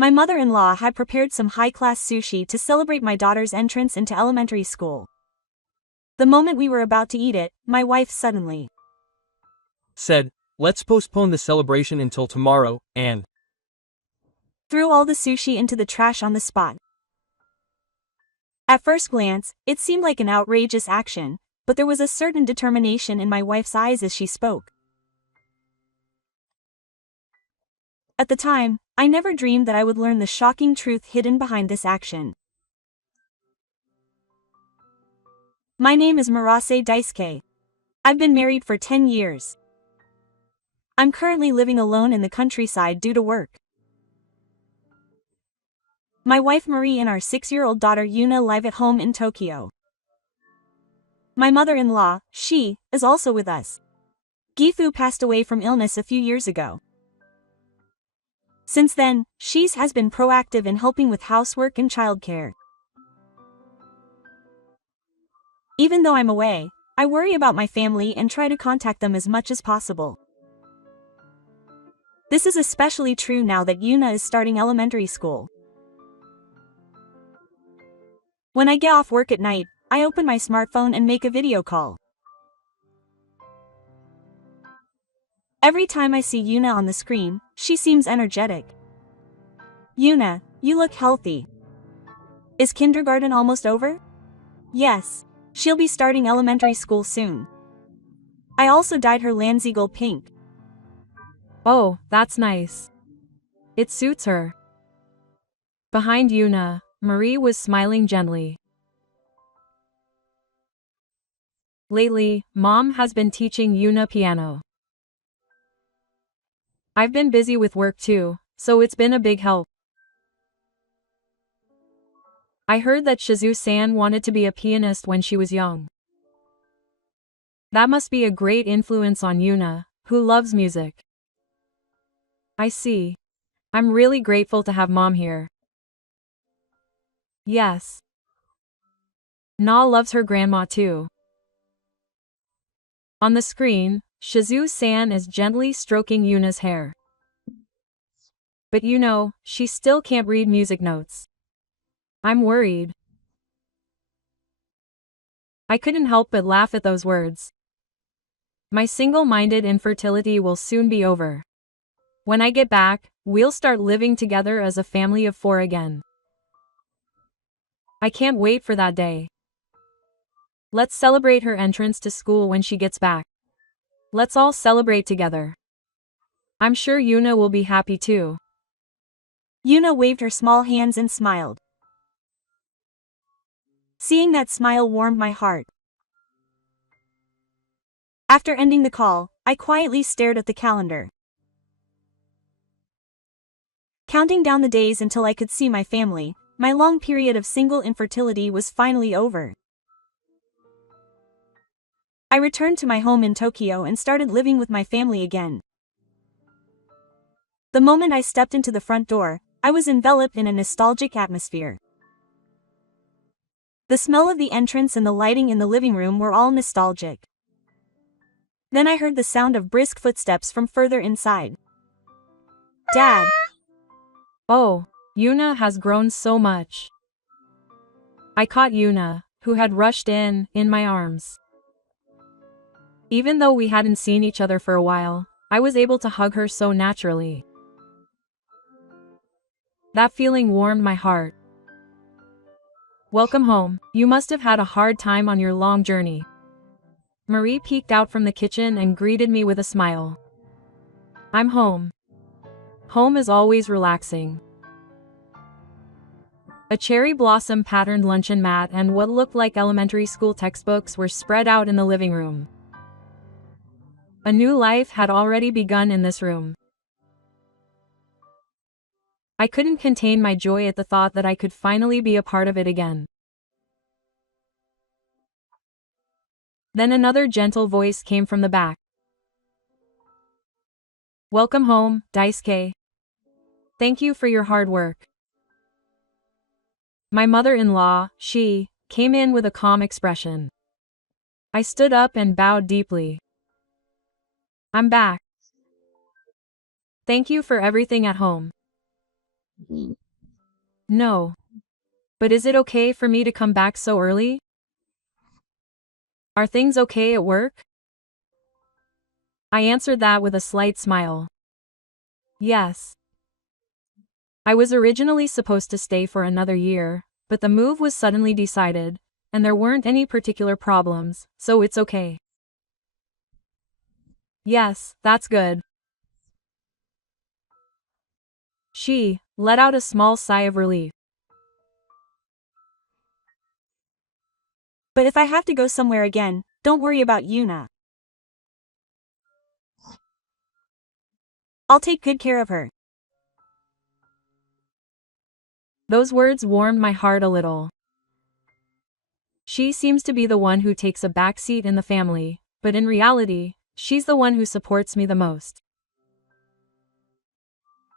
My mother-in-law had prepared some high-class sushi to celebrate my daughter's entrance into elementary school. The moment we were about to eat it, my wife suddenly said, "Let's postpone the celebration until tomorrow," and threw all the sushi into the trash on the spot. At first glance, it seemed like an outrageous action, but there was a certain determination in my wife's eyes as she spoke. At the time, I never dreamed that I would learn the shocking truth hidden behind this action. My name is Murase Daisuke. I've been married for 10 years. I'm currently living alone in the countryside due to work. My wife Marie and our 6-year-old daughter Yuna live at home in Tokyo. My mother-in-law, she, is also with us. Gifu passed away from illness a few years ago. Since then, she has been proactive in helping with housework and childcare. Even though I'm away, I worry about my family and try to contact them as much as possible. This is especially true now that Yuna is starting elementary school. When I get off work at night, I open my smartphone and make a video call. Every time I see Yuna on the screen, she seems energetic. Yuna, you look healthy. Is kindergarten almost over? Yes. She'll be starting elementary school soon. I also dyed her Landseagull pink. Oh, that's nice. It suits her. Behind Yuna, Marie was smiling gently. Lately, Mom has been teaching Yuna piano. I've been busy with work too, so it's been a big help. I heard that Shizu-san wanted to be a pianist when she was young. That must be a great influence on Yuna, who loves music. I see. I'm really grateful to have Mom here. Yes. Na loves her grandma too. On the screen, Shizu-san is gently stroking Yuna's hair. But you know, she still can't read music notes. I'm worried. I couldn't help but laugh at those words. My single-minded infertility will soon be over. When I get back, we'll start living together as a family of 4 again. I can't wait for that day. Let's celebrate her entrance to school when she gets back. Let's all celebrate together. I'm sure Yuna will be happy too. Yuna waved her small hands and smiled. Seeing that smile warmed my heart. After ending the call, I quietly stared at the calendar. Counting down the days until I could see my family, my long period of single infertility was finally over. I returned to my home in Tokyo and started living with my family again. The moment I stepped into the front door, I was enveloped in a nostalgic atmosphere. The smell of the entrance and the lighting in the living room were all nostalgic. Then I heard the sound of brisk footsteps from further inside. Dad! Oh, Yuna has grown so much. I caught Yuna, who had rushed in my arms. Even though we hadn't seen each other for a while, I was able to hug her so naturally. That feeling warmed my heart. Welcome home. You must have had a hard time on your long journey. Marie peeked out from the kitchen and greeted me with a smile. I'm home. Home is always relaxing. A cherry blossom patterned luncheon mat and what looked like elementary school textbooks were spread out in the living room. A new life had already begun in this room. I couldn't contain my joy at the thought that I could finally be a part of it again. Then another gentle voice came from the back. Welcome home, Daisuke. Thank you for your hard work. My mother-in-law, she, came in with a calm expression. I stood up and bowed deeply. I'm back. Thank you for everything at home. No. But is it okay for me to come back so early? Are things okay at work? I answered that with a slight smile. Yes. I was originally supposed to stay for another year, but the move was suddenly decided, and there weren't any particular problems, so it's okay. Yes, that's good. She let out a small sigh of relief. But if I have to go somewhere again, don't worry about Yuna. I'll take good care of her. Those words warmed my heart a little. She seems to be the one who takes a backseat in the family, but in reality, she's the one who supports me the most.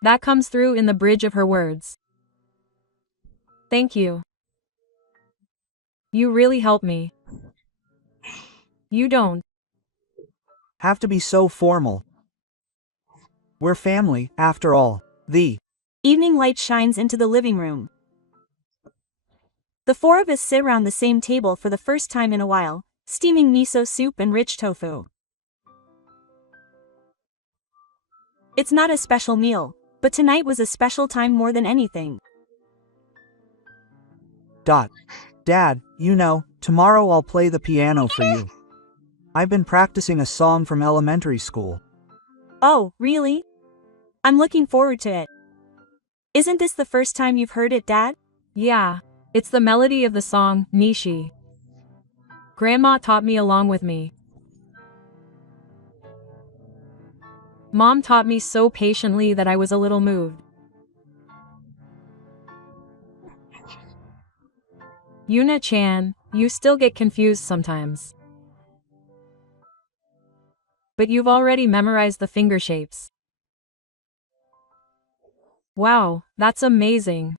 That comes through in the bridge of her words. Thank you. You really help me. You don't have to be so formal. We're family, after all. The evening light shines into the living room. The four of us sit around the same table for the first time in a while, steaming miso soup and rich tofu. It's not a special meal, but tonight was a special time more than anything. Dad, you know, tomorrow I'll play the piano for you. I've been practicing a song from elementary school. Oh, really? I'm looking forward to it. Isn't this the first time you've heard it, Dad? Yeah. It's the melody of the song, Nishi. Grandma taught me along with me. Mom taught me so patiently that I was a little moved. Yuna-chan, you still get confused sometimes. But you've already memorized the finger shapes. Wow, that's amazing.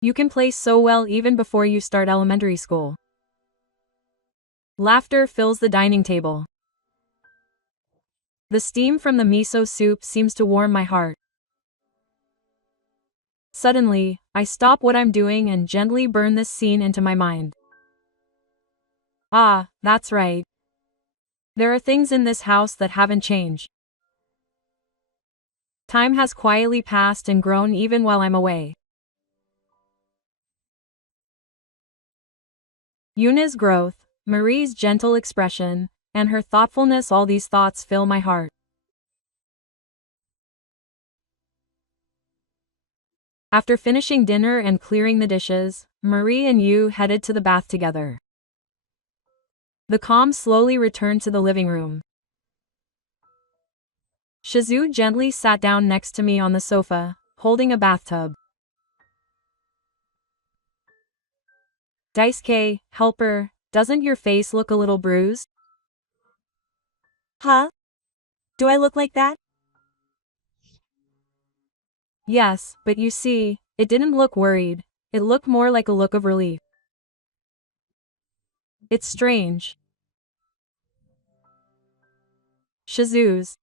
You can play so well even before you start elementary school. Laughter fills the dining table. The steam from the miso soup seems to warm my heart. Suddenly, I stop what I'm doing and gently burn this scene into my mind. Ah, that's right. There are things in this house that haven't changed. Time has quietly passed and grown even while I'm away. Yuna's growth, Marie's gentle expression, and her thoughtfulness, all these thoughts fill my heart. After finishing dinner and clearing the dishes, Marie and Yu headed to the bath together. The calm slowly returned to the living room. Shizu gently sat down next to me on the sofa, holding a bathtub. Daisuke, helper, doesn't your face look a little bruised? Huh? Do I look like that? Yes, but you see, it didn't look worried, it looked more like a look of relief. It's strange. Shizu's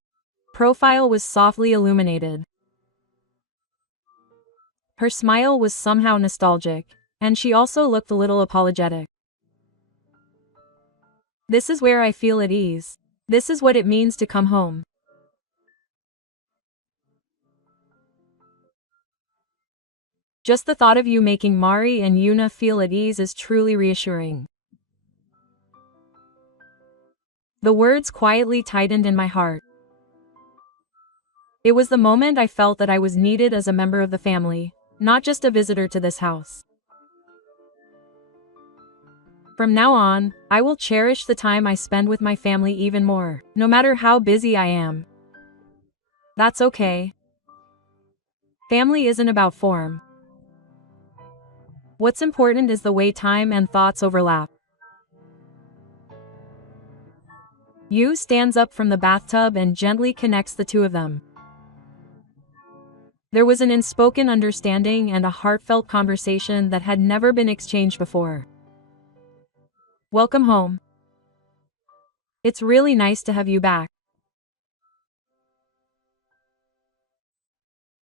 profile was softly illuminated. Her smile was somehow nostalgic, and she also looked a little apologetic. This is where I feel at ease. This is what it means to come home. Just the thought of you making Mari and Yuna feel at ease is truly reassuring. The words quietly tightened in my heart. It was the moment I felt that I was needed as a member of the family, not just a visitor to this house. From now on, I will cherish the time I spend with my family even more, no matter how busy I am. That's okay. Family isn't about form. What's important is the way time and thoughts overlap. Yu stands up from the bathtub and gently connects the two of them. There was an unspoken understanding and a heartfelt conversation that had never been exchanged before. Welcome home. It's really nice to have you back.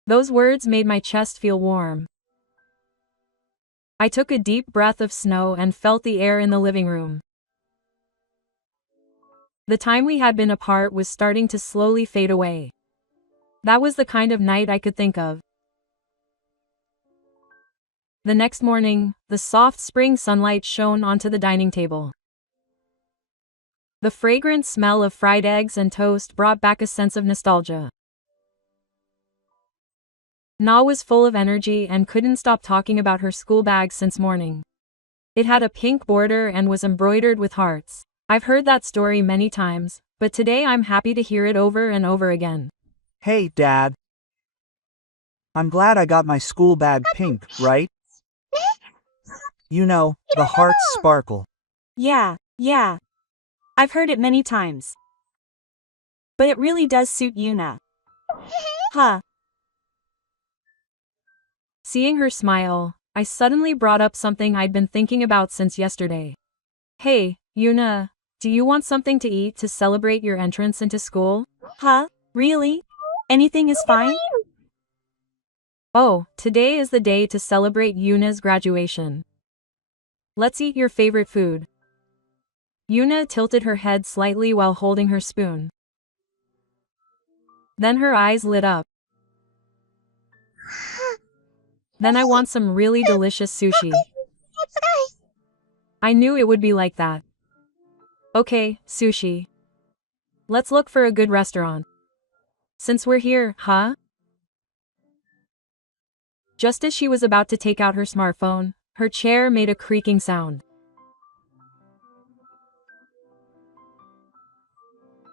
Those words made my chest feel warm. I took a deep breath of snow and felt the air in the living room. The time we had been apart was starting to slowly fade away. That was the kind of night I could think of. The next morning, the soft spring sunlight shone onto the dining table. The fragrant smell of fried eggs and toast brought back a sense of nostalgia. Na was full of energy and couldn't stop talking about her school bag since morning. It had a pink border and was embroidered with hearts. I've heard that story many times, but today I'm happy to hear it over and over again. Hey, Dad. I'm glad I got my school bag pink, right? You know, the hearts sparkle. Yeah. I've heard it many times. But it really does suit Yuna. Huh. Seeing her smile, I suddenly brought up something I'd been thinking about since yesterday. Hey, Yuna, do you want something to eat to celebrate your entrance into school? Huh? Really? Anything is fine? Oh, today is the day to celebrate Yuna's graduation. Let's eat your favorite food. Yuna tilted her head slightly while holding her spoon. Then her eyes lit up. Then I want some really delicious sushi. I knew it would be like that. Okay, sushi. Let's look for a good restaurant. Since we're here, huh? Just as she was about to take out her smartphone, her chair made a creaking sound.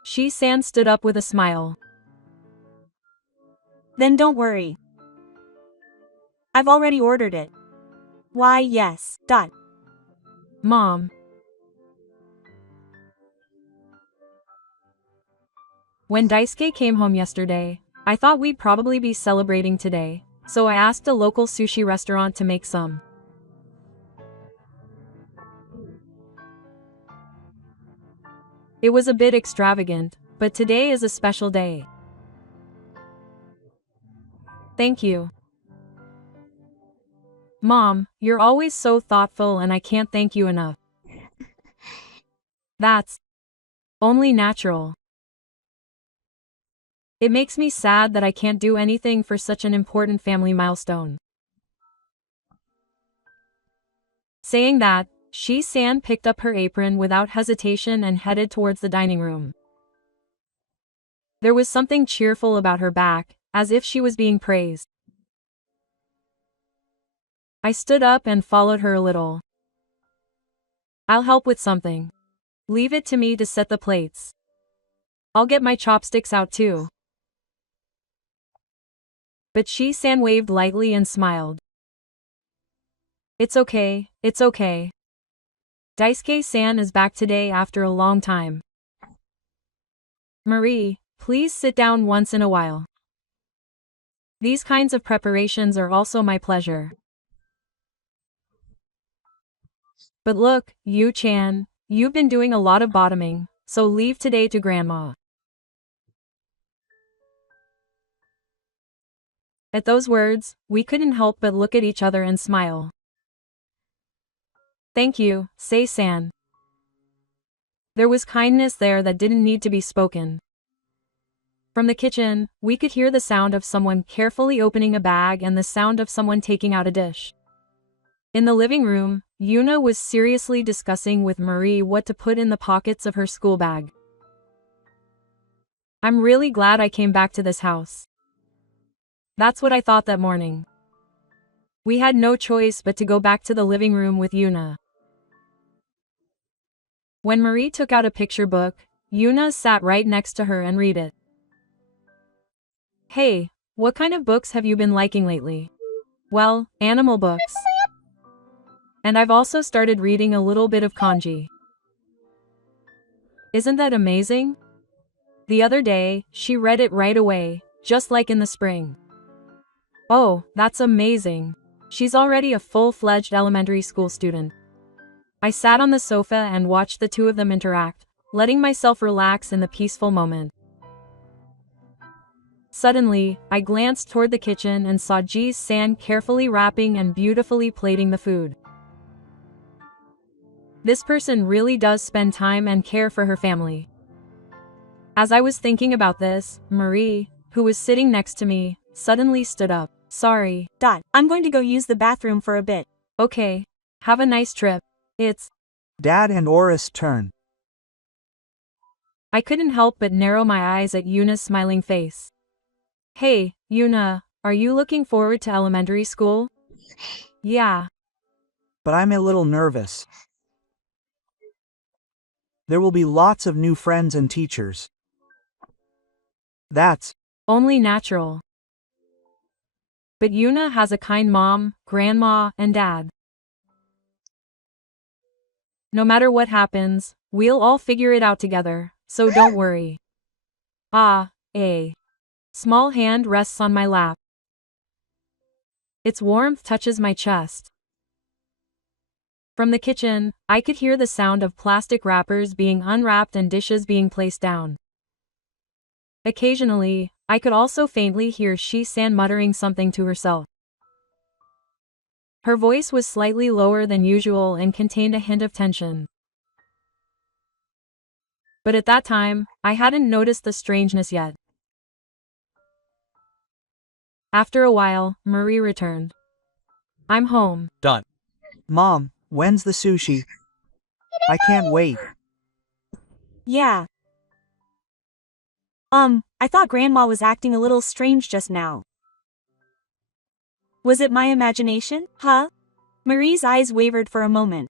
Shi-san stood up with a smile. Then don't worry. I've already ordered it. Why, yes. Mom. When Daisuke came home yesterday, I thought we'd probably be celebrating today, so I asked a local sushi restaurant to make some. It was a bit extravagant, but today is a special day. Thank you. Mom, you're always so thoughtful and I can't thank you enough. That's only natural. It makes me sad that I can't do anything for such an important family milestone. Saying that, Shi-san picked up her apron without hesitation and headed towards the dining room. There was something cheerful about her back, as if she was being praised. I stood up and followed her a little. I'll help with something. Leave it to me to set the plates. I'll get my chopsticks out too. But Shi-san waved lightly and smiled. It's okay. Daisuke-san is back today after a long time. Marie, please sit down once in a while. These kinds of preparations are also my pleasure. But look, Yu-chan, you've been doing a lot of bottoming, so leave today to Grandma. At those words, we couldn't help but look at each other and smile. Thank you, Sei-san. There was kindness there that didn't need to be spoken. From the kitchen, we could hear the sound of someone carefully opening a bag and the sound of someone taking out a dish. In the living room, Yuna was seriously discussing with Marie what to put in the pockets of her school bag. I'm really glad I came back to this house. That's what I thought that morning. We had no choice but to go back to the living room with Yuna. When Marie took out a picture book, Yuna sat right next to her and read it. Hey, what kind of books have you been liking lately? Well, animal books. And I've also started reading a little bit of kanji. Isn't that amazing? The other day, she read it right away, just like in the spring. Oh, that's amazing. She's already a full-fledged elementary school student. I sat on the sofa and watched the two of them interact, letting myself relax in the peaceful moment. Suddenly, I glanced toward the kitchen and saw Ji-san carefully wrapping and beautifully plating the food. This person really does spend time and care for her family. As I was thinking about this, Marie, who was sitting next to me, suddenly stood up. Sorry. I'm going to go use the bathroom for a bit. Okay. Have a nice trip. It's... Dad and Oris turn. I couldn't help but narrow my eyes at Yuna's smiling face. Hey, Yuna, are you looking forward to elementary school? Yeah. But I'm a little nervous. There will be lots of new friends and teachers. That's only natural. But Yuna has a kind mom, grandma, and dad. No matter what happens, we'll all figure it out together, so don't worry. A small hand rests on my lap. Its warmth touches my chest. From the kitchen, I could hear the sound of plastic wrappers being unwrapped and dishes being placed down. Occasionally, I could also faintly hear Shi-san muttering something to herself. Her voice was slightly lower than usual and contained a hint of tension. But at that time, I hadn't noticed the strangeness yet. After a while, Marie returned. I'm home. Mom, when's the sushi? I can't wait. Yeah. I thought Grandma was acting a little strange just now. Was it my imagination, huh? Marie's eyes wavered for a moment.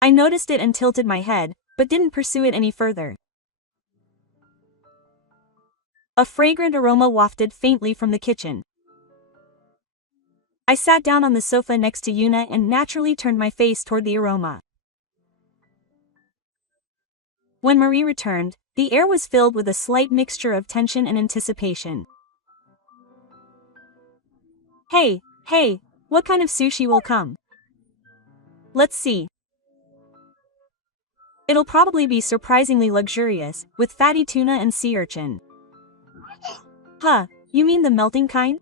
I noticed it and tilted my head, but didn't pursue it any further. A fragrant aroma wafted faintly from the kitchen. I sat down on the sofa next to Yuna and naturally turned my face toward the aroma. When Marie returned, the air was filled with a slight mixture of tension and anticipation. Hey, what kind of sushi will come? Let's see. It'll probably be surprisingly luxurious, with fatty tuna and sea urchin. Huh, you mean the melting kind?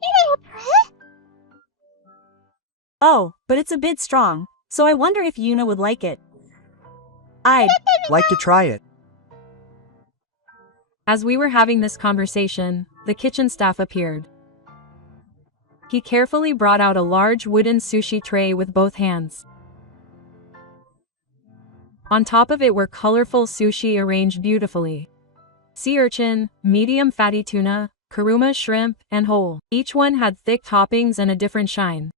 Oh, but it's a bit strong, so I wonder if Yuna would like it. I'd like to try it. As we were having this conversation, the kitchen staff appeared. He carefully brought out a large wooden sushi tray with both hands. On top of it were colorful sushi arranged beautifully. Sea urchin, medium fatty tuna, kuruma shrimp, and whole. Each one had thick toppings and a different shine.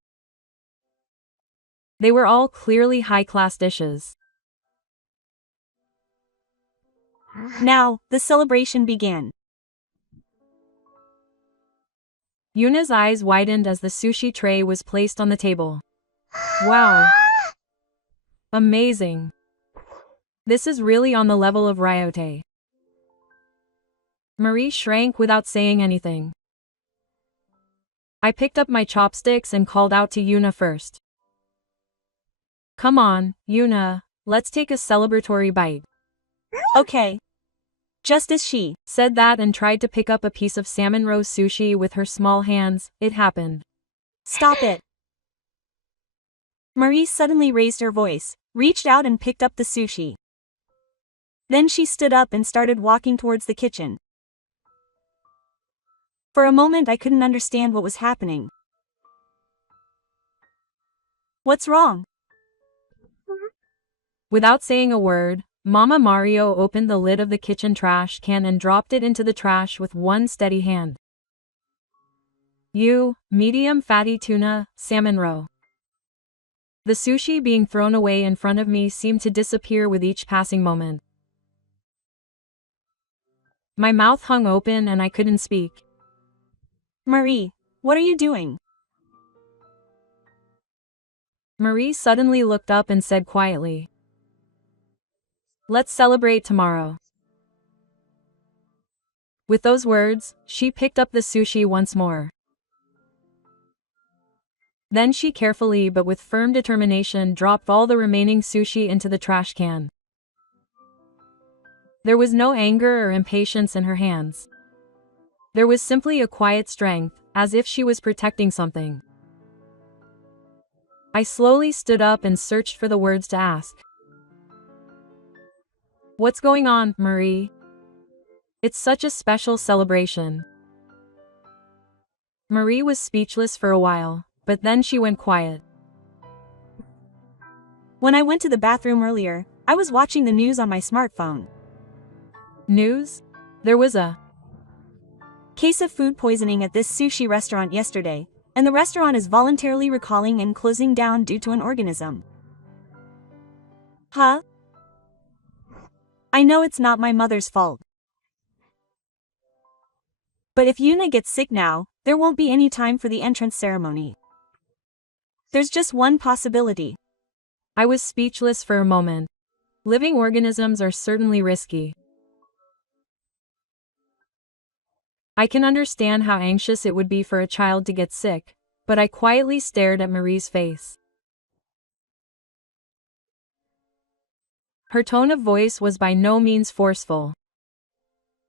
They were all clearly high-class dishes. Now, the celebration began. Yuna's eyes widened as the sushi tray was placed on the table. Wow! Amazing! This is really on the level of Ryote. Marie shrank without saying anything. I picked up my chopsticks and called out to Yuna first. Come on, Yuna, let's take a celebratory bite. Okay. Just as she said that and tried to pick up a piece of salmon roast sushi with her small hands, it happened. Stop it. Marie suddenly raised her voice, reached out and picked up the sushi. Then she stood up and started walking towards the kitchen. For a moment I couldn't understand what was happening. What's wrong? Without saying a word, Mama Mario opened the lid of the kitchen trash can and dropped it into the trash with one steady hand. Medium fatty tuna, salmon roe. The sushi being thrown away in front of me seemed to disappear with each passing moment. My mouth hung open and I couldn't speak. Marie, what are you doing? Marie suddenly looked up and said quietly, "Let's celebrate tomorrow." With those words, she picked up the sushi once more. Then she carefully but with firm determination dropped all the remaining sushi into the trash can. There was no anger or impatience in her hands. There was simply a quiet strength, as if she was protecting something. I slowly stood up and searched for the words to ask. What's going on, Marie? It's such a special celebration. Marie was speechless for a while, but then she went quiet. When I went to the bathroom earlier, I was watching the news on my smartphone. News? There was a Case of food poisoning at this sushi restaurant yesterday, and the restaurant is voluntarily recalling and closing down due to an organism. Huh? I know it's not my mother's fault. But if Yuna gets sick now, there won't be any time for the entrance ceremony. There's just one possibility. I was speechless for a moment. Living organisms are certainly risky. I can understand how anxious it would be for a child to get sick, but I quietly stared at Marie's face. Her tone of voice was by no means forceful.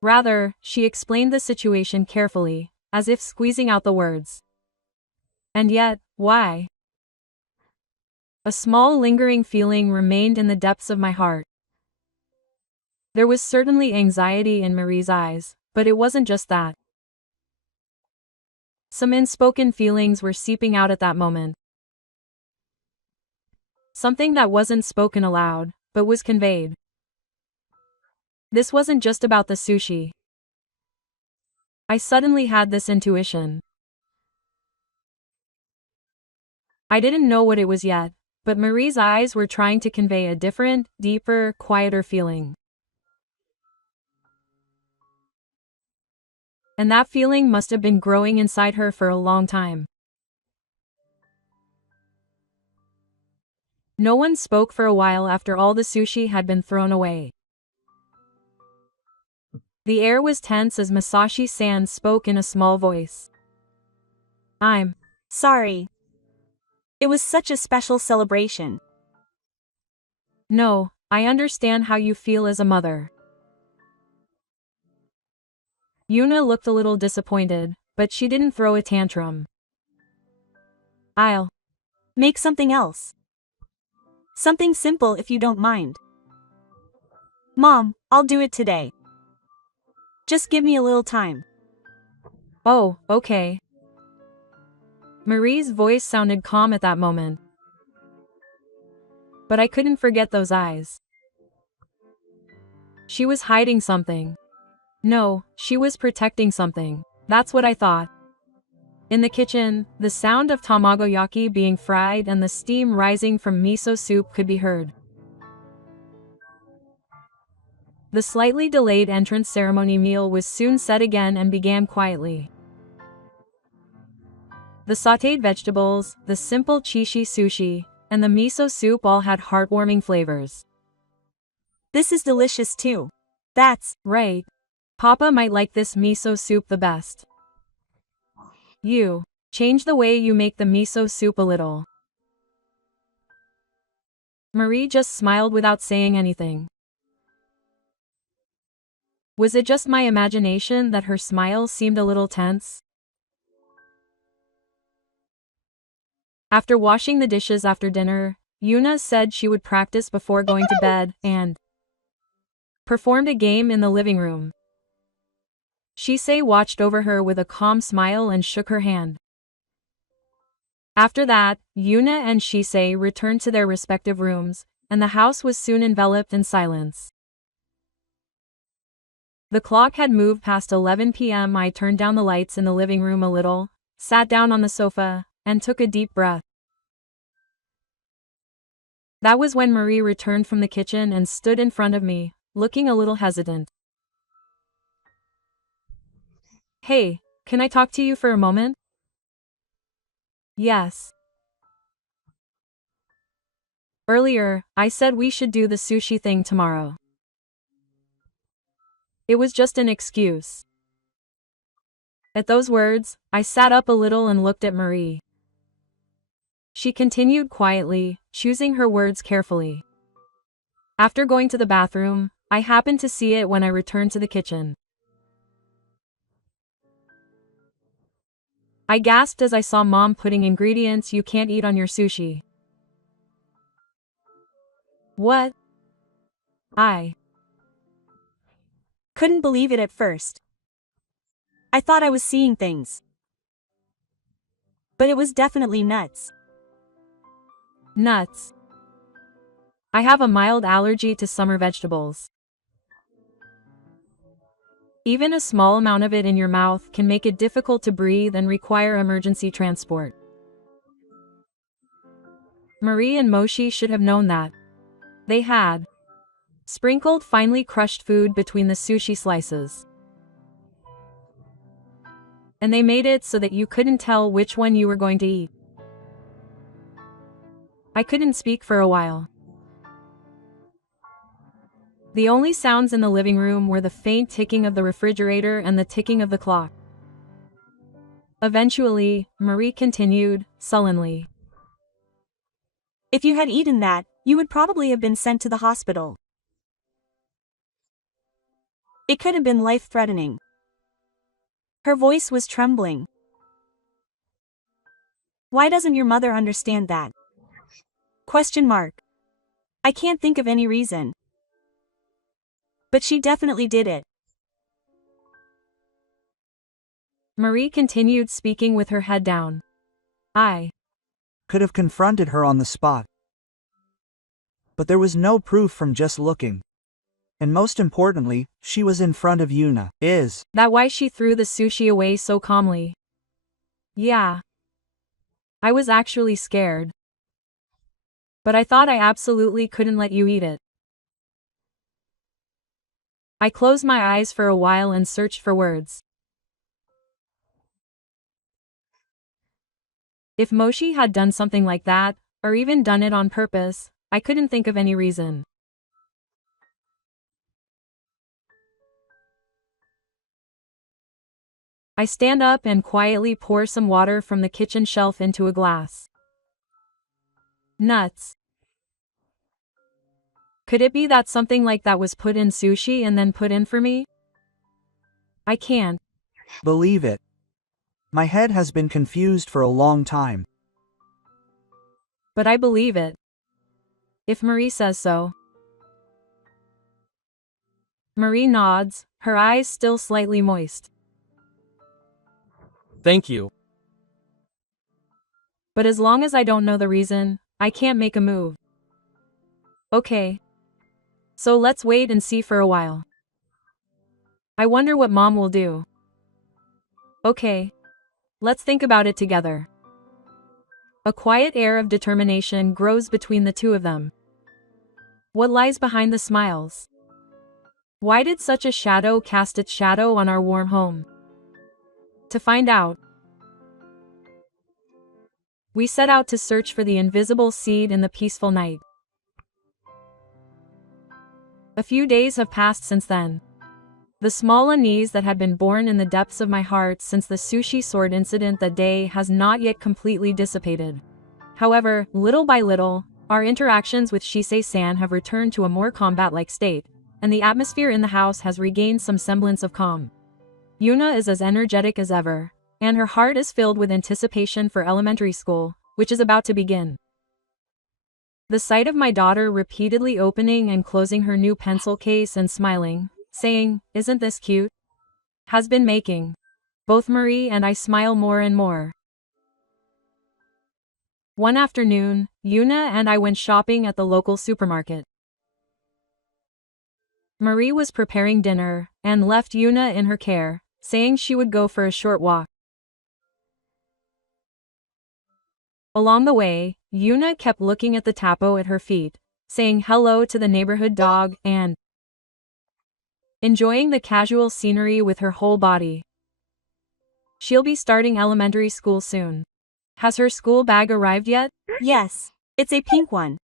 Rather, she explained the situation carefully, as if squeezing out the words. And yet, why? A small lingering feeling remained in the depths of my heart. There was certainly anxiety in Marie's eyes, but it wasn't just that. Some unspoken feelings were seeping out at that moment. Something that wasn't spoken aloud, but was conveyed. This wasn't just about the sushi. I suddenly had this intuition. I didn't know what it was yet, but Marie's eyes were trying to convey a different, deeper, quieter feeling. And that feeling must have been growing inside her for a long time. No one spoke for a while after all the sushi had been thrown away. The air was tense as Masashi-san spoke in a small voice. I'm sorry. It was such a special celebration. No, I understand how you feel as a mother. Yuna looked a little disappointed, but she didn't throw a tantrum. I'll make something else. Something simple if you don't mind. Mom, I'll do it today. Just give me a little time. Oh, okay. Marie's voice sounded calm at that moment. But I couldn't forget those eyes. She was hiding something. No, she was protecting something. That's what I thought. In the kitchen, the sound of tamagoyaki being fried and the steam rising from miso soup could be heard. The slightly delayed entrance ceremony meal was soon set again and began quietly. The sautéed vegetables, the simple chishi sushi, and the miso soup all had heartwarming flavors. This is delicious too. That's right. Papa might like this miso soup the best. You change the way you make the miso soup a little. Marie just smiled without saying anything. Was it just my imagination that her smile seemed a little tense? After washing the dishes after dinner, Yuna said she would practice before going to bed and performed a game in the living room. Shisei watched over her with a calm smile and shook her hand. After that, Yuna and Shisei returned to their respective rooms, and the house was soon enveloped in silence. The clock had moved past 11 p.m. I turned down the lights in the living room a little, sat down on the sofa, and took a deep breath. That was when Marie returned from the kitchen and stood in front of me, looking a little hesitant. Hey, can I talk to you for a moment? Yes. Earlier, I said we should do the sushi thing tomorrow. It was just an excuse. At those words, I sat up a little and looked at Marie. She continued quietly, choosing her words carefully. After going to the bathroom, I happened to see it when I returned to the kitchen. I gasped as I saw Mom putting ingredients you can't eat on your sushi. What? I couldn't believe it at first. I thought I was seeing things. But it was definitely nuts. Nuts. I have a mild allergy to summer vegetables. Even a small amount of it in your mouth can make it difficult to breathe and require emergency transport. Marie and Moshi should have known that. They had sprinkled finely crushed food between the sushi slices. And they made it so that you couldn't tell which one you were going to eat. I couldn't speak for a while. The only sounds in the living room were the faint ticking of the refrigerator and the ticking of the clock. Eventually, Marie continued, sullenly. If you had eaten that, you would probably have been sent to the hospital. It could have been life-threatening. Her voice was trembling. Why doesn't your mother understand that? Question mark. I can't think of any reason. But she definitely did it. Marie continued speaking with her head down. I could have confronted her on the spot. But there was no proof from just looking. And most importantly, she was in front of Yuna. Is that why she threw the sushi away so calmly? Yeah. I was actually scared. But I thought I absolutely couldn't let you eat it. I closed my eyes for a while and searched for words. If Moshi had done something like that, or even done it on purpose, I couldn't think of any reason. I stand up and quietly pour some water from the kitchen shelf into a glass. Nuts. Could it be that something like that was put in sushi and then put in for me? I can't believe it. My head has been confused for a long time. But I believe it. If Marie says so. Marie nods, her eyes still slightly moist. Thank you. But as long as I don't know the reason, I can't make a move. Okay. So let's wait and see for a while. I wonder what Mom will do. Okay. Let's think about it together. A quiet air of determination grows between the two of them. What lies behind the smiles? Why did such a shadow cast its shadow on our warm home? To find out, we set out to search for the invisible seed in the peaceful night. A few days have passed since then. The small unease that had been born in the depths of my heart since the sushi sword incident that day has not yet completely dissipated. However, little by little, our interactions with Shisei-san have returned to a more combat-like state, and the atmosphere in the house has regained some semblance of calm. Yuna is as energetic as ever, and her heart is filled with anticipation for elementary school, which is about to begin. The sight of my daughter repeatedly opening and closing her new pencil case and smiling, saying, "Isn't this cute?" has been making both Marie and I smile more and more. One afternoon, Yuna and I went shopping at the local supermarket. Marie was preparing dinner, and left Yuna in her care, saying she would go for a short walk. Along the way, Yuna kept looking at the tapo at her feet, saying hello to the neighborhood dog and enjoying the casual scenery with her whole body. She'll be starting elementary school soon. Has her school bag arrived yet? Yes, it's a pink one.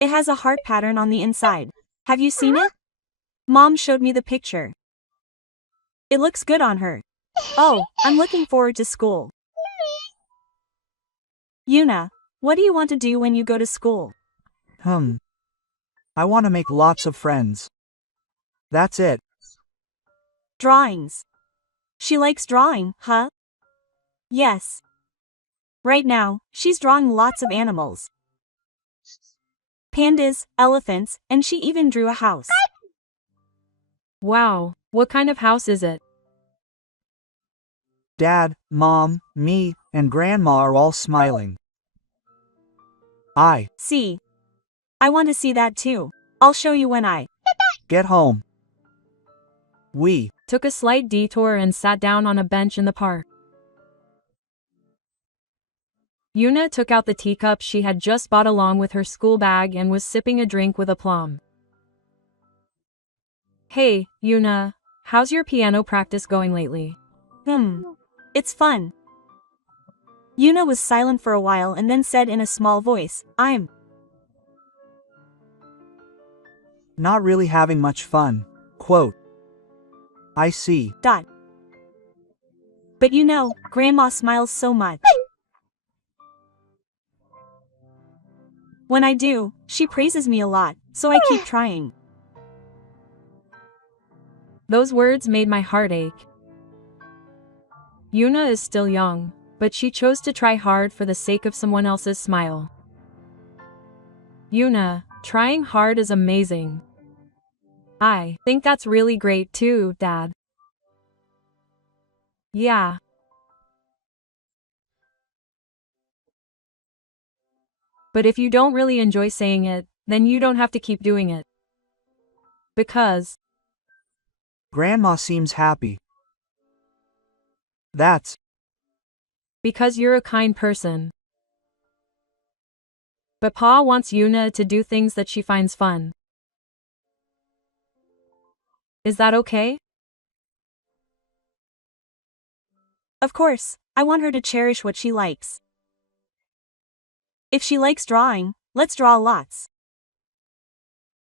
It has a heart pattern on the inside. Have you seen it? Mom showed me the picture. It looks good on her. Oh, I'm looking forward to school. Yuna, what do you want to do when you go to school? I want to make lots of friends. That's it. Drawings. She likes drawing, huh? Yes. Right now, she's drawing lots of animals. Pandas, elephants, and she even drew a house. Wow, what kind of house is it? Dad, Mom, me, and Grandma are all smiling. I See. I want to see that too. I'll show you when I get home. We Took a slight detour and sat down on a bench in the park. Yuna took out the teacup she had just bought along with her school bag and was sipping a drink with aplomb. Hey, Yuna, how's your piano practice going lately? It's fun. Yuna was silent for a while and then said in a small voice, I'm not really having much fun. Quote. I see. But you know, Grandma smiles so much. When I do, she praises me a lot, so I keep trying. Those words made my heart ache. Yuna is still young, but she chose to try hard for the sake of someone else's smile. Yuna, trying hard is amazing. I think that's really great too, Dad. Yeah. But if you don't really enjoy saying it, then you don't have to keep doing it. Because Grandma seems happy. That's because you're a kind person. But Pa wants Yuna to do things that she finds fun. Is that okay? Of course, I want her to cherish what she likes. If she likes drawing, let's draw lots.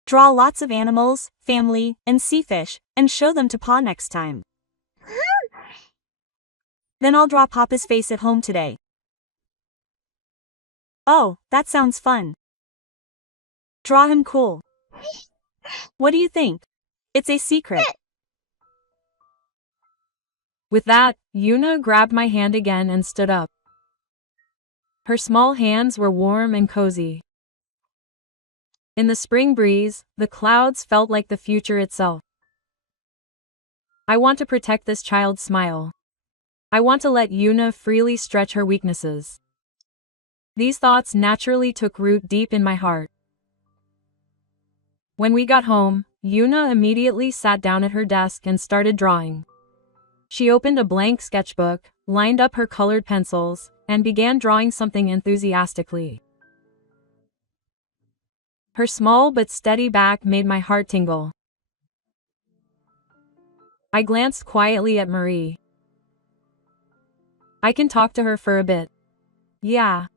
Draw lots of animals, family, and sea fish, and show them to Pa next time. Then I'll draw Papa's face at home today. Oh, that sounds fun. Draw him cool. What do you think? It's a secret. With that, Yuna grabbed my hand again and stood up. Her small hands were warm and cozy. In the spring breeze, the clouds felt like the future itself. I want to protect this child's smile. I want to let Yuna freely stretch her weaknesses. These thoughts naturally took root deep in my heart. When we got home, Yuna immediately sat down at her desk and started drawing. She opened a blank sketchbook, lined up her colored pencils, and began drawing something enthusiastically. Her small but steady back made my heart tingle. I glanced quietly at Marie. I can talk to her for a bit. Yeah.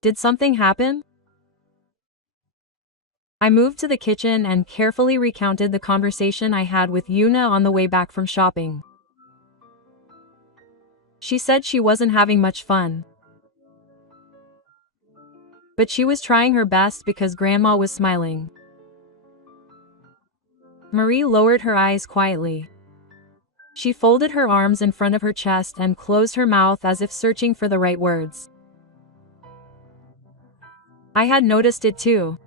Did something happen? I moved to the kitchen and carefully recounted the conversation I had with Yuna on the way back from shopping. She said she wasn't having much fun. But she was trying her best because Grandma was smiling. Marie lowered her eyes quietly. She folded her arms in front of her chest and closed her mouth as if searching for the right words. I had noticed it too.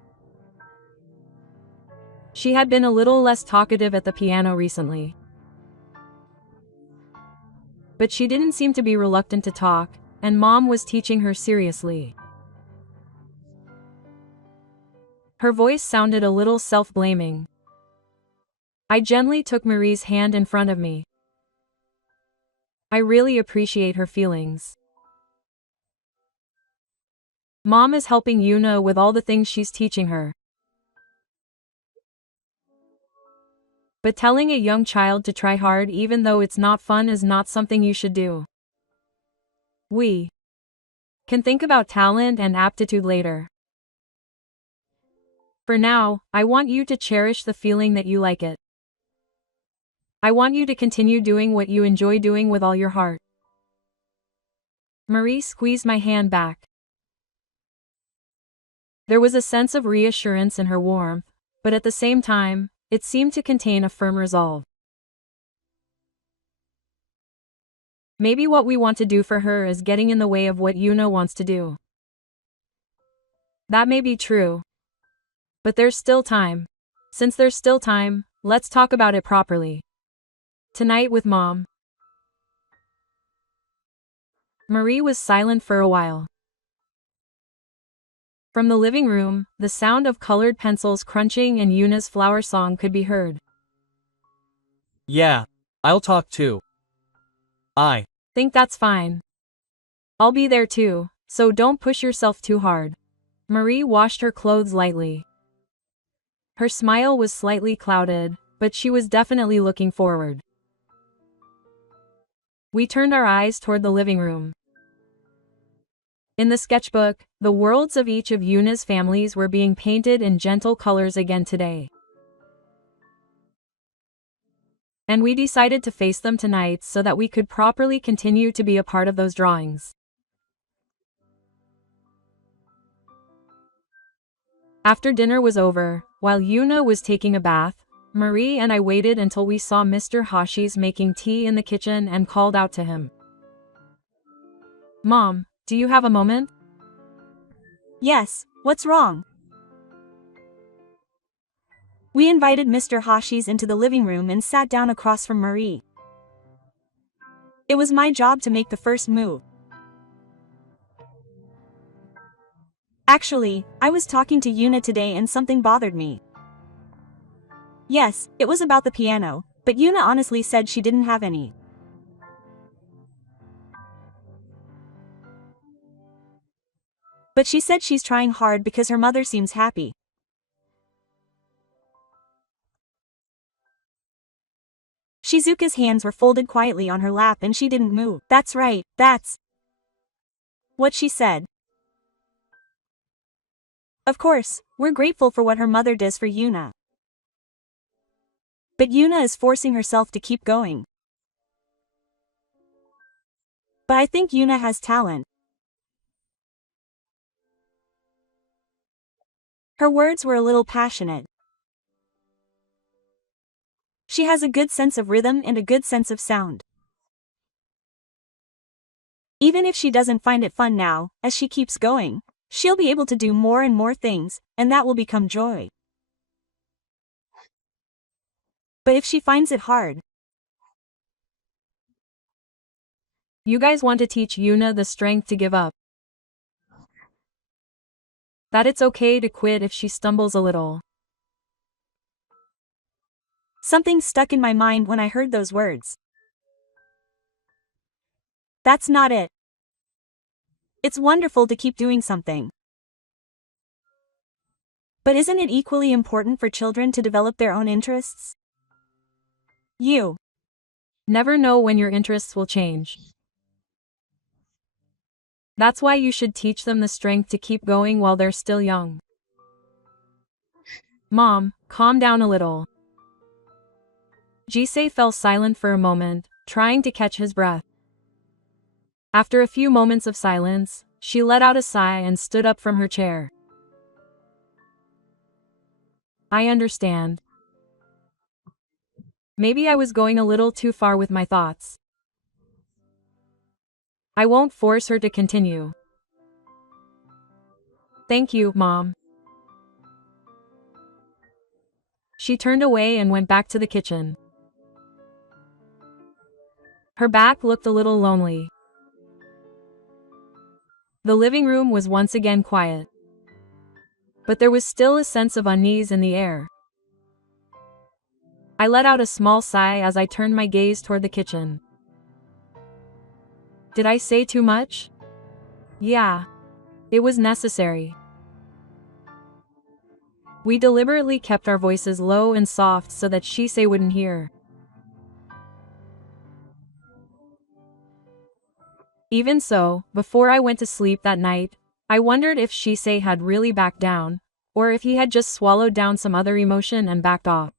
She had been a little less talkative at the piano recently. But she didn't seem to be reluctant to talk, and Mom was teaching her seriously. Her voice sounded a little self-blaming. I gently took Marie's hand in front of me. I really appreciate her feelings. Mom is helping Yuna with all the things she's teaching her. But telling a young child to try hard even though it's not fun is not something you should do. We can think about talent and aptitude later. For now, I want you to cherish the feeling that you like it. I want you to continue doing what you enjoy doing with all your heart. Marie squeezed my hand back. There was a sense of reassurance in her warmth, but at the same time, it seemed to contain a firm resolve. Maybe what we want to do for her is getting in the way of what Yuna wants to do. That may be true. But there's still time. Since there's still time, let's talk about it properly. Tonight with Mom. Marie was silent for a while. From the living room, the sound of colored pencils crunching and Yuna's flower song could be heard. Yeah, I'll talk too. I Think that's fine. I'll be there too, so don't push yourself too hard. Marie washed her clothes lightly. Her smile was slightly clouded, but she was definitely looking forward. We turned our eyes toward the living room. In the sketchbook, the worlds of each of Yuna's families were being painted in gentle colors again today. And we decided to face them tonight so that we could properly continue to be a part of those drawings. After dinner was over, while Yuna was taking a bath, Marie and I waited until we saw Mr. Hashi's making tea in the kitchen and called out to him. Mom, do you have a moment? Yes, what's wrong? We invited Mr. Hashi's into the living room and sat down across from Marie. It was my job to make the first move. Actually, I was talking to Yuna today and something bothered me. Yes, it was about the piano, but Yuna honestly said she didn't have any. But she said she's trying hard because her mother seems happy. Shizuka's hands were folded quietly on her lap and she didn't move. That's right, that's what she said. Of course, we're grateful for what her mother does for Yuna. But Yuna is forcing herself to keep going. But I think Yuna has talent. Her words were a little passionate. She has a good sense of rhythm and a good sense of sound. Even if she doesn't find it fun now, as she keeps going, she'll be able to do more and more things, and that will become joy. But if she finds it hard, You guys want to teach Yuna the strength to give up. That it's okay to quit if she stumbles a little. something stuck in my mind when I heard those words. That's not it. It's wonderful to keep doing something. But isn't it equally important for children to develop their own interests? You Never know when your interests will change. That's why you should teach them the strength to keep going while they're still young. Mom, calm down a little. Jisei fell silent for a moment, trying to catch his breath. After a few moments of silence, she let out a sigh and stood up from her chair. I understand. Maybe I was going a little too far with my thoughts. I won't force her to continue. Thank you, Mom. She turned away and went back to the kitchen. Her back looked a little lonely. The living room was once again quiet. But there was still a sense of unease in the air. I let out a small sigh as I turned my gaze toward the kitchen. Did I say too much? Yeah. It was necessary. We deliberately kept our voices low and soft so that Shisei wouldn't hear. Even so, before I went to sleep that night, I wondered if Shisei had really backed down, or if he had just swallowed down some other emotion and backed off.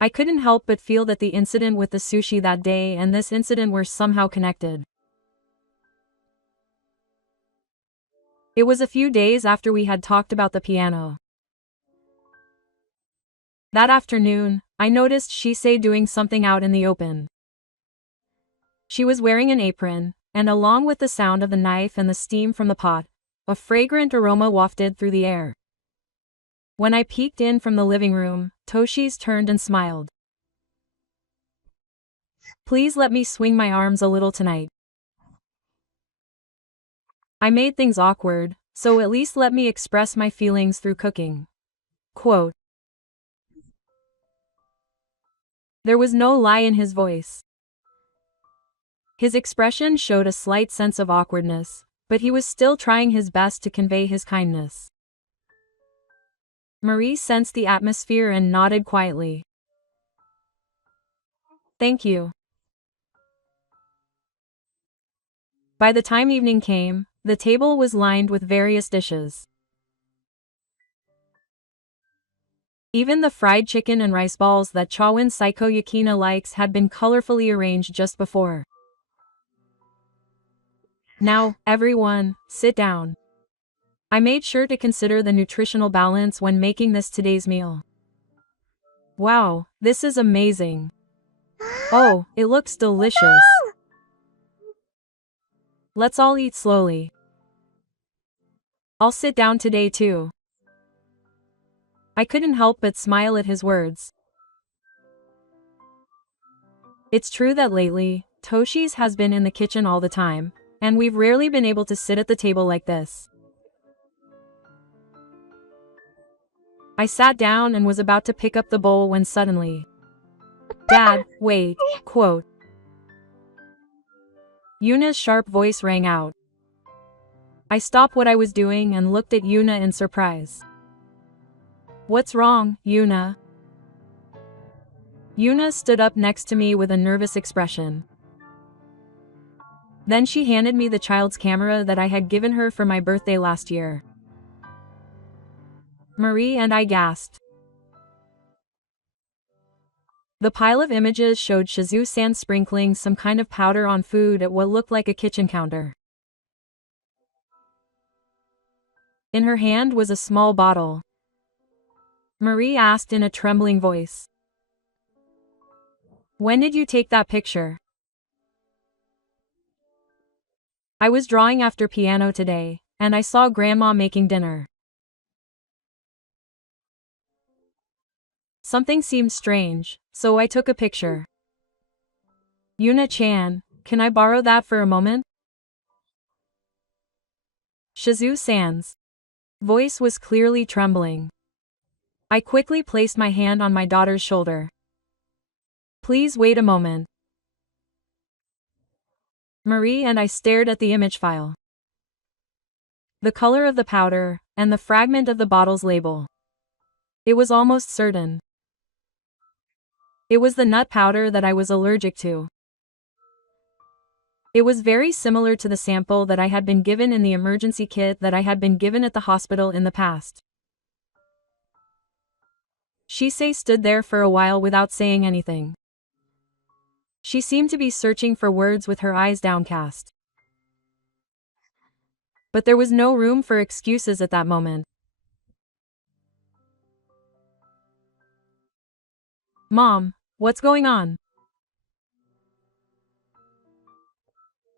I couldn't help but feel that the incident with the sushi that day and this incident were somehow connected. It was a few days after we had talked about the piano. That afternoon, I noticed Shisei doing something out in the open. She was wearing an apron, and along with the sound of the knife and the steam from the pot, a fragrant aroma wafted through the air. When I peeked in from the living room, Toshi's turned and smiled. Please let me swing my arms a little tonight. I made things awkward, so at least let me express my feelings through cooking. Quote. There was no lie in his voice. His expression showed a slight sense of awkwardness, but he was still trying his best to convey his kindness. Marie sensed the atmosphere and nodded quietly. Thank you. By the time evening came, the table was lined with various dishes. Even the fried chicken and rice balls that Chawin Saiko Yukina likes had been colorfully arranged just before. Now, everyone, sit down. I made sure to consider the nutritional balance when making this today's meal. Wow, this is amazing. Oh, it looks delicious. Let's all eat slowly. I'll sit down today too. I couldn't help but smile at his words. It's true that lately, Toshi's has been in the kitchen all the time, and we've rarely been able to sit at the table like this. I sat down and was about to pick up the bowl when suddenly, Dad, wait, quote. Yuna's sharp voice rang out. I stopped what I was doing and looked at Yuna in surprise. What's wrong, Yuna? Yuna stood up next to me with a nervous expression. Then she handed me the child's camera that I had given her for my birthday last year. Marie and I gasped. The pile of images showed Shizu-san sprinkling some kind of powder on food at what looked like a kitchen counter. In her hand was a small bottle. Marie asked in a trembling voice. When did you take that picture? I was drawing after piano today, and I saw Grandma making dinner. Something seemed strange, so I took a picture. Yuna-chan, can I borrow that for a moment? Shizu-san's voice was clearly trembling. I quickly placed my hand on my daughter's shoulder. Please wait a moment. Marie and I stared at the image file. The color of the powder, and the fragment of the bottle's label. It was almost certain. It was the nut powder that I was allergic to. It was very similar to the sample that I had been given in the emergency kit that I had been given at the hospital in the past. Shisei stood there for a while without saying anything. She seemed to be searching for words with her eyes downcast. But there was no room for excuses at that moment. Mom, what's going on?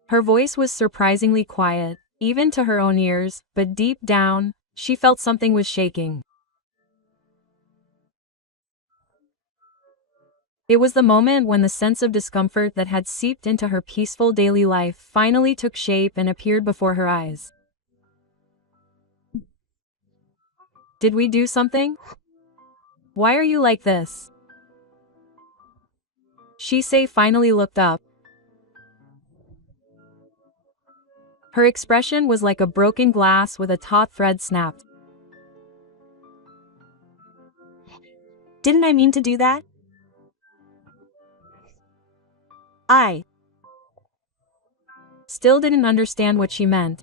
Her voice was surprisingly quiet, even to her own ears, but deep down, she felt something was shaking. It was the moment when the sense of discomfort that had seeped into her peaceful daily life finally took shape and appeared before her eyes. Did we do something? Why are you like this? Shisei finally looked up. Her expression was like a broken glass with a taut thread snapped. Didn't I mean to do that? I still didn't understand what she meant.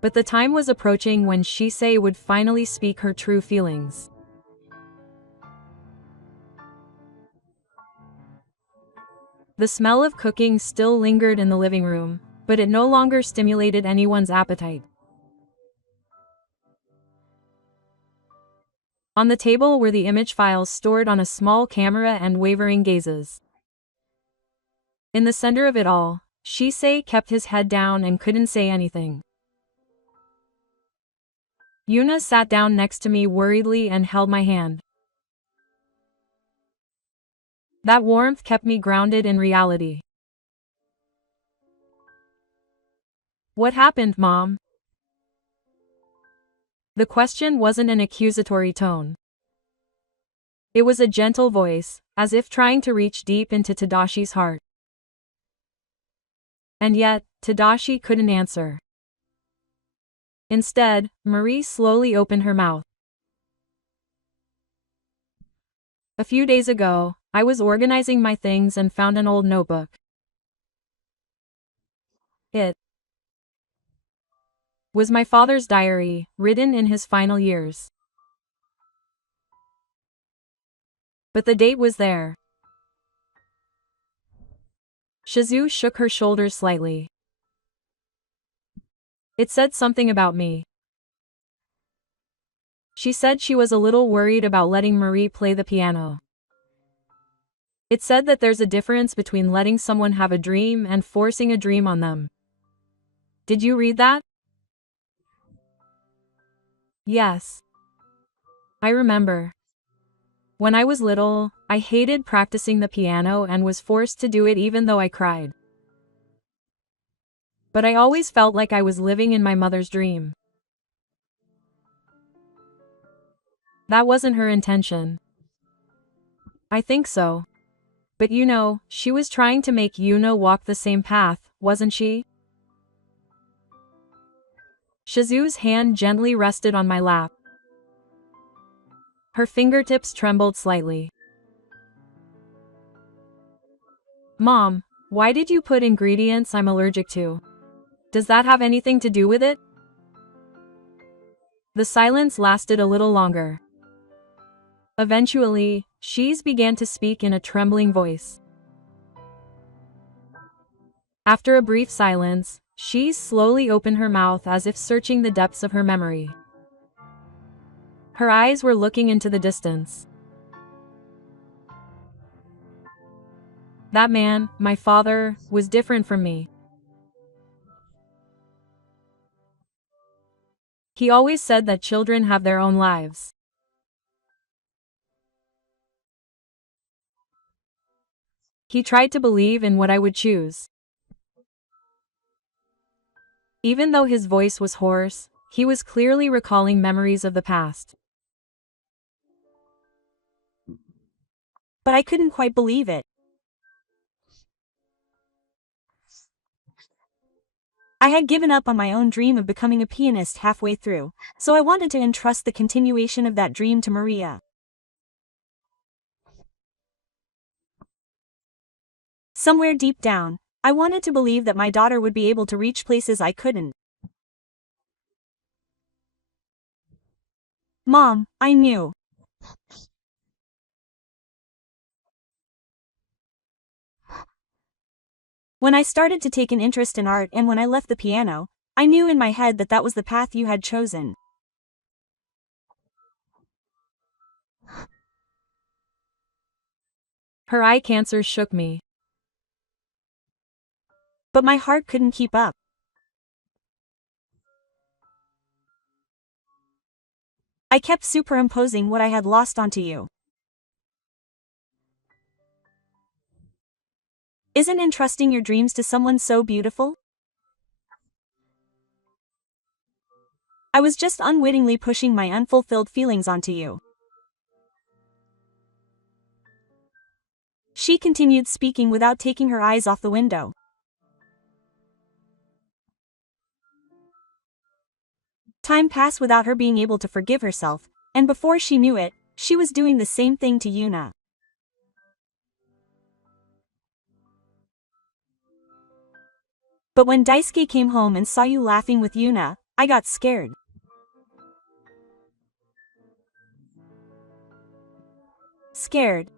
But the time was approaching when Shisei would finally speak her true feelings. The smell of cooking still lingered in the living room, but it no longer stimulated anyone's appetite. On the table were the image files stored on a small camera and wavering gazes. In the center of it all, Shisei kept his head down and couldn't say anything. Yuna sat down next to me worriedly and held my hand. That warmth kept me grounded in reality. What happened, Mom? The question wasn't an accusatory tone. It was a gentle voice, as if trying to reach deep into Tadashi's heart. And yet, Tadashi couldn't answer. Instead, Marie slowly opened her mouth. A few days ago, I was organizing my things and found an old notebook. It was my father's diary, written in his final years. But the date was there. Shizu shook her shoulders slightly. It said something about me. She said she was a little worried about letting Marie play the piano. It said that there's a difference between letting someone have a dream and forcing a dream on them. Did you read that? Yes. I remember. When I was little, I hated practicing the piano and was forced to do it even though I cried. But I always felt like I was living in my mother's dream. That wasn't her intention. I think so. But you know, she was trying to make Yuna walk the same path, wasn't she? Shizu's hand gently rested on my lap. Her fingertips trembled slightly. Mom, why did you put ingredients I'm allergic to? Does that have anything to do with it? The silence lasted a little longer. Eventually, Shiz began to speak in a trembling voice. After a brief silence, Shiz slowly opened her mouth as if searching the depths of her memory. Her eyes were looking into the distance. That man, my father, was different from me. He always said that children have their own lives. He tried to believe in what I would choose. Even though his voice was hoarse, he was clearly recalling memories of the past. But I couldn't quite believe it. I had given up on my own dream of becoming a pianist halfway through, so I wanted to entrust the continuation of that dream to Maria. Somewhere deep down, I wanted to believe that my daughter would be able to reach places I couldn't. Mom, I knew. When I started to take an interest in art and when I left the piano, I knew in my head that that was the path you had chosen. Her eye cancer shook me. But my heart couldn't keep up. I kept superimposing what I had lost onto you. Isn't entrusting your dreams to someone so beautiful? I was just unwittingly pushing my unfulfilled feelings onto you. She continued speaking without taking her eyes off the window. Time passed without her being able to forgive herself, and before she knew it, she was doing the same thing to Yuna. But when Daisuke came home and saw you laughing with Yuna, I got scared. Scared.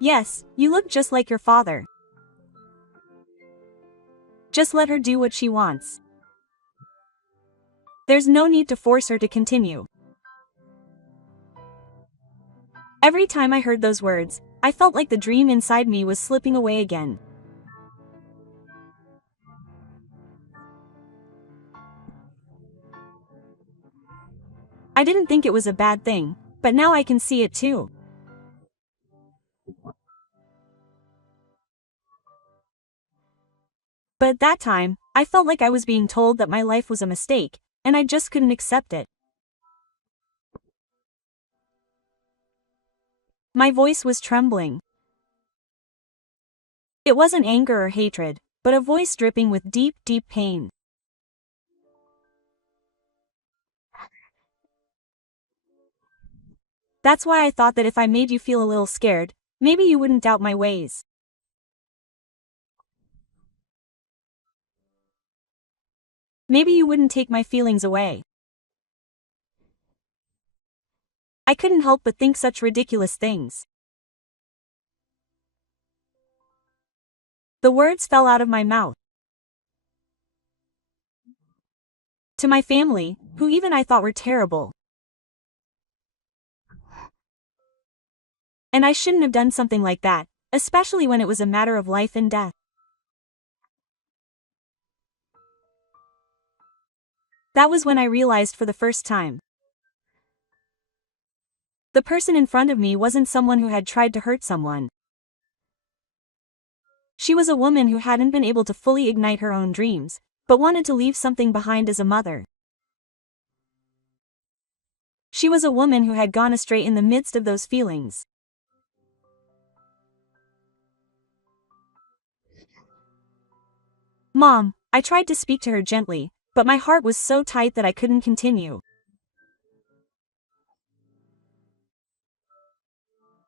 Yes, you look just like your father. Just let her do what she wants. There's no need to force her to continue. Every time I heard those words, I felt like the dream inside me was slipping away again. I didn't think it was a bad thing, but now I can see it too. But at that time, I felt like I was being told that my life was a mistake, and I just couldn't accept it. My voice was trembling. It wasn't anger or hatred, but a voice dripping with deep, deep pain. That's why I thought that if I made you feel a little scared, maybe you wouldn't doubt my ways. Maybe you wouldn't take my feelings away. I couldn't help but think such ridiculous things. The words fell out of my mouth. To my family, who even I thought were terrible. And I shouldn't have done something like that, especially when it was a matter of life and death. That was when I realized for the first time. The person in front of me wasn't someone who had tried to hurt someone. She was a woman who hadn't been able to fully ignite her own dreams, but wanted to leave something behind as a mother. She was a woman who had gone astray in the midst of those feelings. Mom, I tried to speak to her gently, but my heart was so tight that I couldn't continue.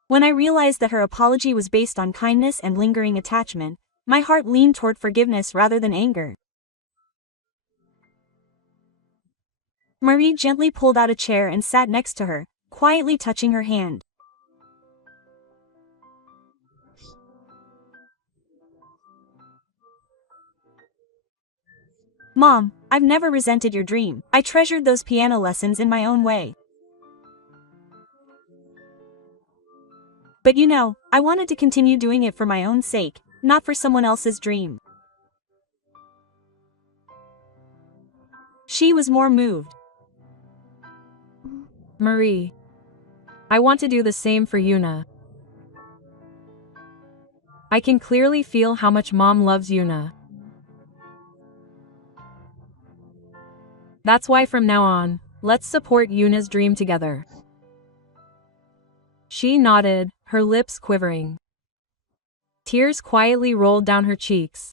When I realized that her apology was based on kindness and lingering attachment, my heart leaned toward forgiveness rather than anger. Marie gently pulled out a chair and sat next to her, quietly touching her hand. Mom, I've never resented your dream. I treasured those piano lessons in my own way. But you know, I wanted to continue doing it for my own sake, not for someone else's dream. She was more moved. Marie. I want to do the same for Yuna. I can clearly feel how much Mom loves Yuna. That's why from now on, let's support Yuna's dream together. She nodded, her lips quivering. Tears quietly rolled down her cheeks.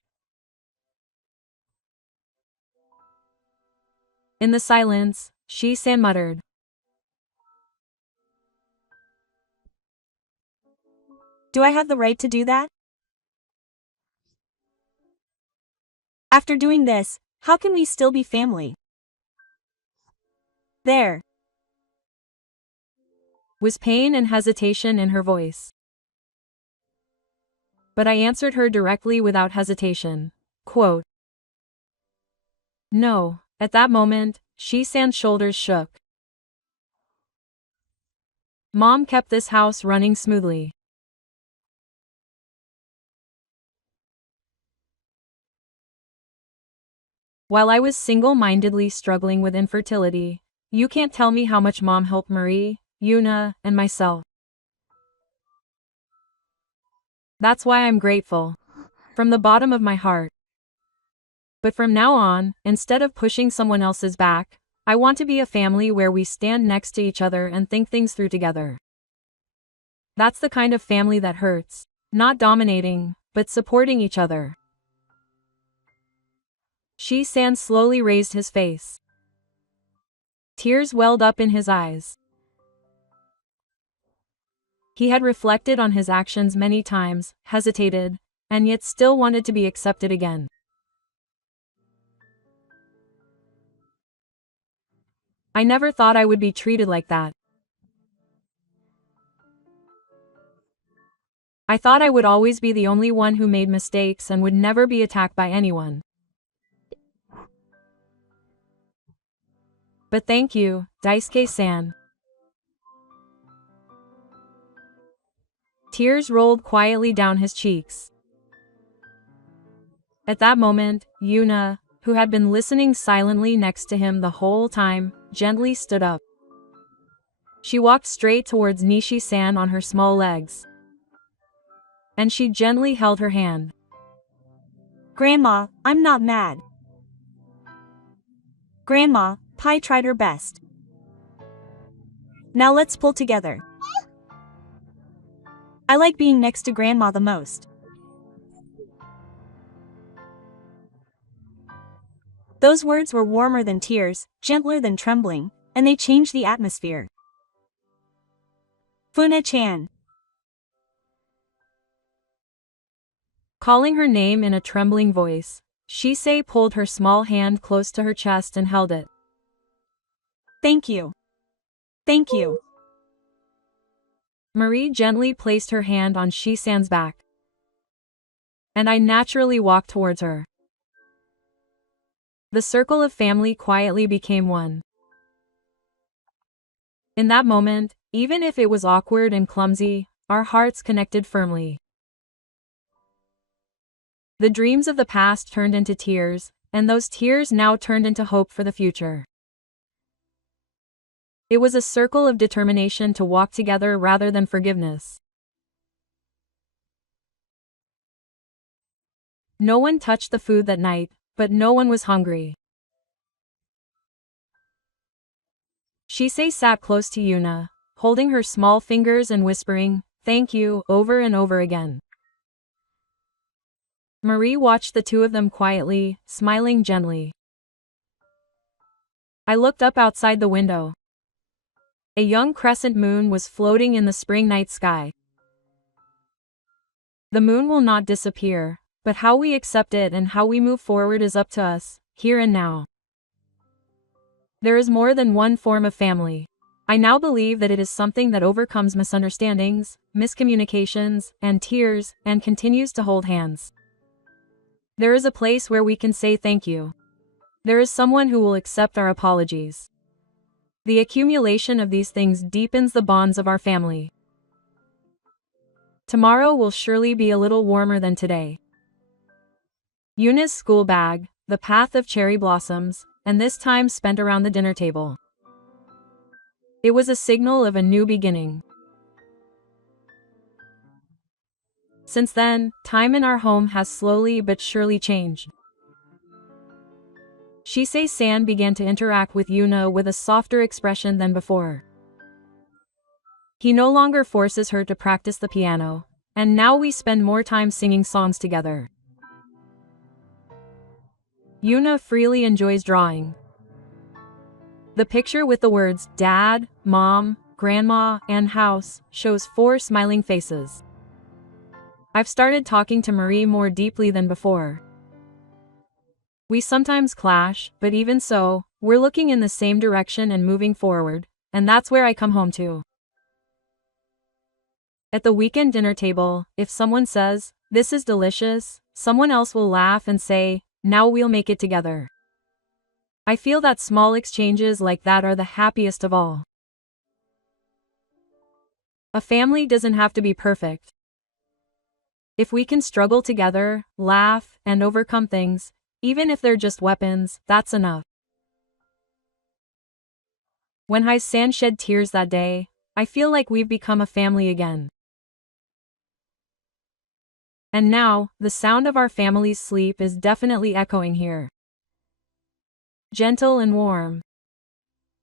In the silence, Shi-san muttered. Do I have the right to do that? After doing this, how can we still be family? There was pain and hesitation in her voice. But I answered her directly without hesitation. Quote, no. At that moment, Shi-san's shoulders shook. Mom kept this house running smoothly. While I was single-mindedly struggling with infertility, you can't tell me how much Mom helped Marie, Yuna, and myself. That's why I'm grateful. From the bottom of my heart. But from now on, instead of pushing someone else's back, I want to be a family where we stand next to each other and think things through together. That's the kind of family that hurts, not dominating, but supporting each other. Shi-san slowly raised his face. Tears welled up in his eyes. He had reflected on his actions many times, hesitated, and yet still wanted to be accepted again. I never thought I would be treated like that. I thought I would always be the only one who made mistakes and would never be attacked by anyone. But thank you, Daisuke-san. Tears rolled quietly down his cheeks. At that moment, Yuna, who had been listening silently next to him the whole time, gently stood up. She walked straight towards Nishi-san on her small legs. And she gently held her hand. Grandma, I'm not mad. Grandma, Pai tried her best. Now let's pull together. I like being next to Grandma the most. Those words were warmer than tears, gentler than trembling, and they changed the atmosphere. Funa-chan. Calling her name in a trembling voice, Shisei pulled her small hand close to her chest and held it. Thank you. Thank you. Marie gently placed her hand on Shisan's back. And I naturally walked towards her. The circle of family quietly became one. In that moment, even if it was awkward and clumsy, our hearts connected firmly. The dreams of the past turned into tears, and those tears now turned into hope for the future. It was a circle of determination to walk together rather than forgiveness. No one touched the food that night, but no one was hungry. Shisei sat close to Yuna, holding her small fingers and whispering, "Thank you," over and over again. Marie watched the two of them quietly, smiling gently. I looked up outside the window. A young crescent moon was floating in the spring night sky. The moon will not disappear, but how we accept it and how we move forward is up to us, here and now. There is more than one form of family. I now believe that it is something that overcomes misunderstandings, miscommunications, and tears, and continues to hold hands. There is a place where we can say thank you. There is someone who will accept our apologies. The accumulation of these things deepens the bonds of our family. Tomorrow will surely be a little warmer than today. Yuna's school bag, the path of cherry blossoms, and this time spent around the dinner table. It was a signal of a new beginning. Since then, time in our home has slowly but surely changed. Shisei-san began to interact with Yuna with a softer expression than before. He no longer forces her to practice the piano, and now we spend more time singing songs together. Yuna freely enjoys drawing. The picture with the words Dad, Mom, Grandma, and House shows 4 smiling faces. I've started talking to Marie more deeply than before. We sometimes clash, but even so, we're looking in the same direction and moving forward, and that's where I come home to. At the weekend dinner table, if someone says, "This is delicious," someone else will laugh and say, "Now we'll make it together." I feel that small exchanges like that are the happiest of all. A family doesn't have to be perfect. If we can struggle together, laugh, and overcome things, even if they're just weapons, that's enough. When Hai-san shed tears that day, I feel like we've become a family again. And now, the sound of our family's sleep is definitely echoing here. Gentle and warm.